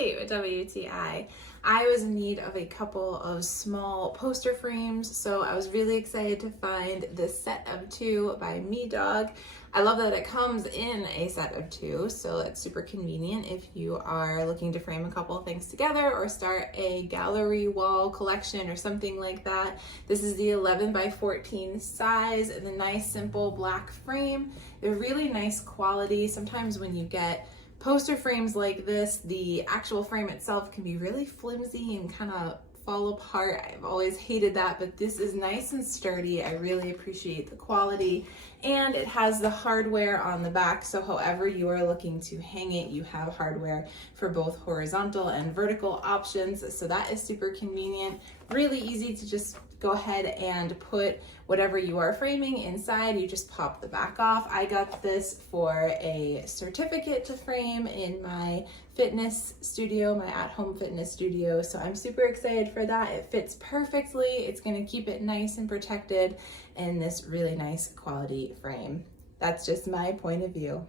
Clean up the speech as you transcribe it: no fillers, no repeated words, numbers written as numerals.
Kate with WTI. I was in need of a couple of small poster frames, so I was really excited to find this set of 2 by Medog. I love that it comes in a set of 2, so it's super convenient if you are looking to frame a couple of things together or start a gallery wall collection or something like that. This is the 11 by 14 size and the nice simple black frame. They're really nice quality. Sometimes when you get poster frames like this, the actual frame itself can be really flimsy and kind of fall apart. I've always hated that, but this is nice and sturdy. I really appreciate the quality, and it has the hardware on the back, so however you are looking to hang it, you have hardware for both horizontal and vertical options, so that is super convenient. Really easy to just go ahead and put whatever you are framing inside. You just pop the back off. I got this for a certificate to frame in my fitness studio, my at-home fitness studio, so I'm super excited for that. It fits perfectly. It's going to keep it nice and protected in this really nice quality frame. That's just my point of view.